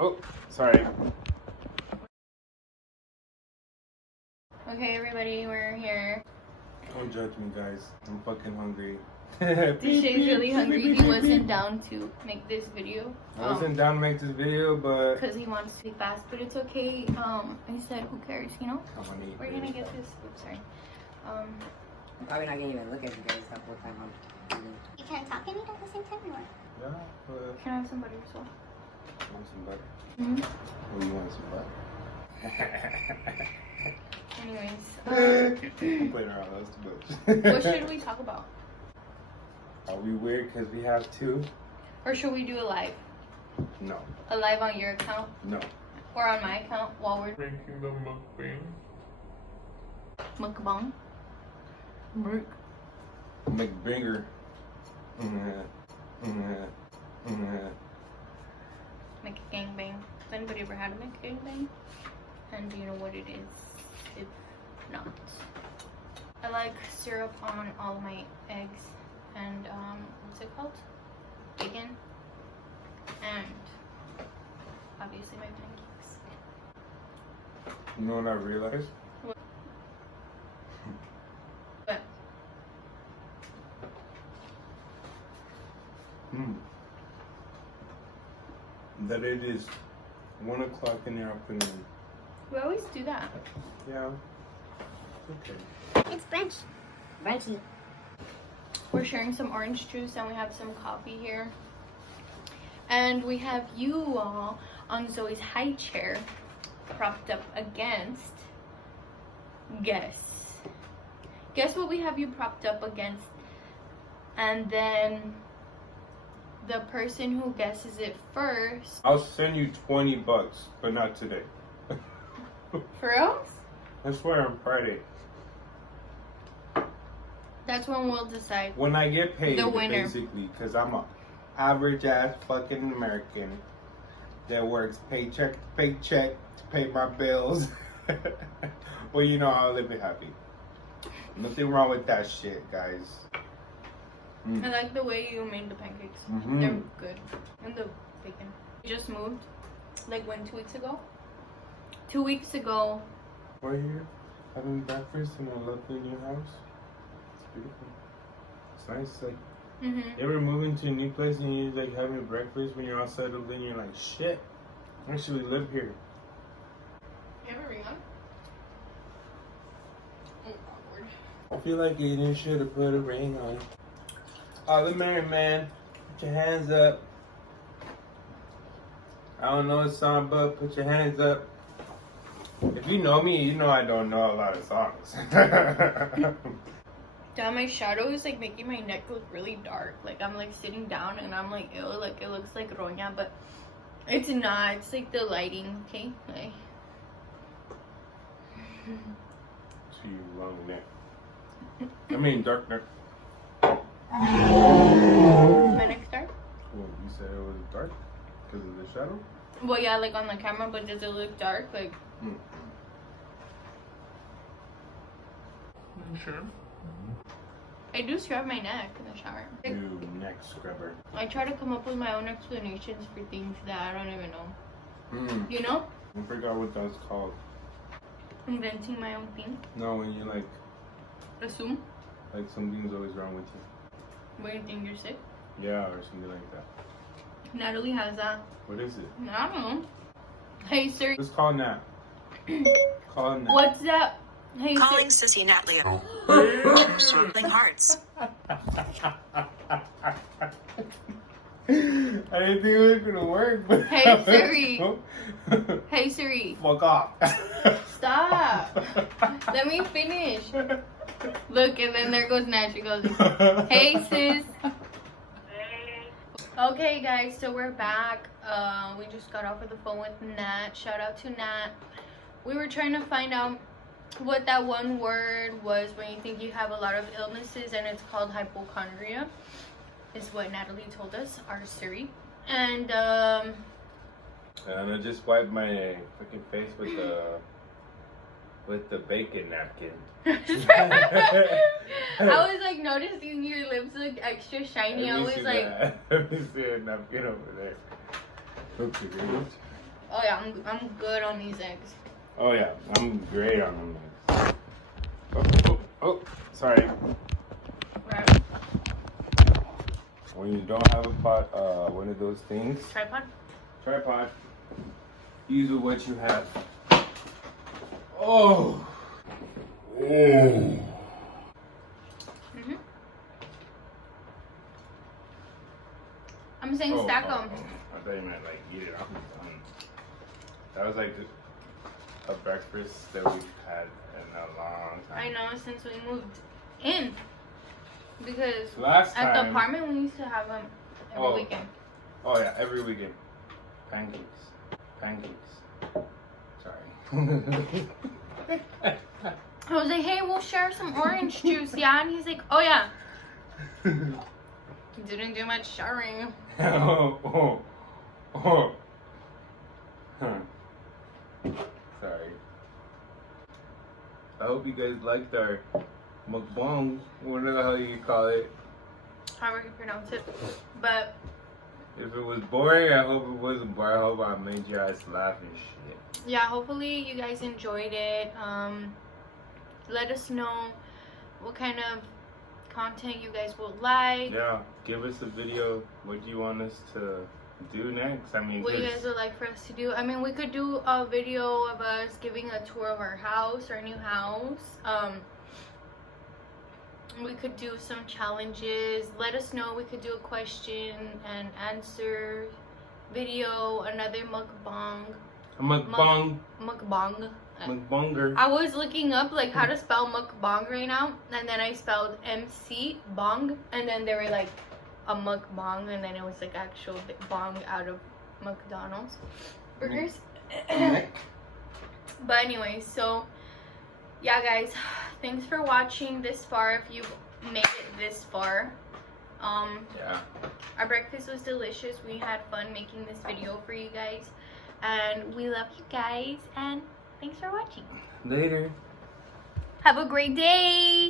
Oh, sorry. Okay, everybody, we're here. Don't judge me, guys. I'm fucking hungry. D'shay's really hungry. He wasn't down to make this video. I wasn't down to make this video, but because he wants to be fast, but it's okay. I said, who cares, you know? I want to eat. We're gonna get this. Oops, sorry. I'm probably not gonna even look at you guys that whole time. You can't talk and eat at the same time or what? Yeah, but Can I have some butter as well? you want some butter? Mm-hmm. Oh, you want some butter? Anyways, I'm playing around. That's too much. what should we talk about? Are we weird because we have two? Or should we do a live? No. A live on your account? No. Or on my account while we're Making the mukbang. mukbang? McBinger. Make a gangbang. Has anybody ever had a make a gangbang? And do you know what it is? If not. I like syrup on all my eggs and what's it called? Bacon. And obviously my pancakes. You know what I realized? What? That it is 1 o'clock in the afternoon. We always do that. Yeah. Okay. It's brunch. Branchy. We're sharing some orange juice and we have some coffee here. And we have you all on Zoe's high chair propped up against. Guess what we have you propped up against. And then the person who guesses it first. I'll send you $20, but not today. For real? I swear on Friday. That's when we'll decide. When I get paid, The winner. basically, because I'm a average ass fucking American that works paycheck to paycheck to pay my bills. Well, you know, I'll live it happy. Nothing wrong with that shit, guys. I like the way you made the pancakes. Mhm. They're good. And the bacon. We just moved. Like when 2 weeks ago? 2 weeks ago. We're here having breakfast in a lovely new house. It's beautiful. It's nice. Like, you ever move into a new place and you're like having breakfast when you're all settled in, you're like, shit, I actually live here. You have a ring on? Oh, awkward. I feel like you should have put a ring on. Oh, the married man, put your hands up. I don't know a song, but put your hands up. If you know me, you know I don't know a lot of songs. Damn, my shadow is like making my neck look really dark. Like I'm like sitting down and I'm like, ew, like it looks like roña, but it's not. It's like the lighting, okay? Like... To you, long neck. I mean, dark neck. My neck's dark? Well, you said it was dark because of the shadow? Well, yeah, like on the camera, but does it look dark? Like, Sure. I do scrub my neck in the shower. You neck scrubber. I try to come up with my own explanations for things that I don't even know. You know? I forgot what that's called. Inventing my own thing. No, when you like Assume. something's always wrong with you. What do you think, you're sick? Yeah, or something like that. Natalie has that. What is it? I don't know. Hey Siri. Let's call Nat. Call Nat. What's that? Hey Calling Sissy Natalie. Circling hearts. I didn't think it was gonna work, but Hey Siri. Hey Siri. Fuck off. Stop. Let me finish. Look, and then there goes Nat. She goes, hey sis. Okay guys, so we're back. We just got off of the phone with Nat. Shout out to Nat. We were trying to find out what that one word was when you think you have a lot of illnesses, and it's called hypochondria, is what Natalie told us, our Siri. And I just wiped my fucking face with the bacon napkin. I was like noticing your lips look extra shiny. I was like, let me see a napkin over there. Oops, Oh yeah, I'm good on these eggs. Oh yeah, I'm great on them. Oh, sorry. Right. When you don't have a pot, one of those things, tripod, use with what you have. Oh. Mhm. I'm saying stack them. I thought you meant like eat it off. That was like a breakfast that we've had in a long time. I know, since we moved in. Because Last at the time- apartment we used to have them every weekend. Oh yeah, every weekend. Pancakes. Sorry. I was like, hey, we'll share some orange juice, yeah? And he's like, oh yeah. Didn't do much sharing. Oh. Sorry. I hope you guys liked our mukbang, whatever the hell you call it. However you pronounce it. But If it was boring, I hope it wasn't boring. I hope I made you guys laugh and shit. yeah, hopefully you guys enjoyed it. Let us know what kind of content you guys would like. Yeah, give us a video. What do you want us to do next? I mean, What you guys would like for us to do. I mean, we could do a video of us giving a tour of our house, our new house. We could do some challenges. Let us know. We could do a question and answer video, another mukbang. a mukbang. Mukbang. Mukbanger. I was looking up like how to spell mukbang right now, and then I spelled MC bong, and then they were like a mukbang, and then it was like actual bong out of McDonald's burgers. But anyway, so yeah, guys, thanks for watching this far. If you've made it this far, Yeah. our breakfast was delicious. We had fun making this video for you guys, and we love you guys, and thanks for watching. Later. Have a great day.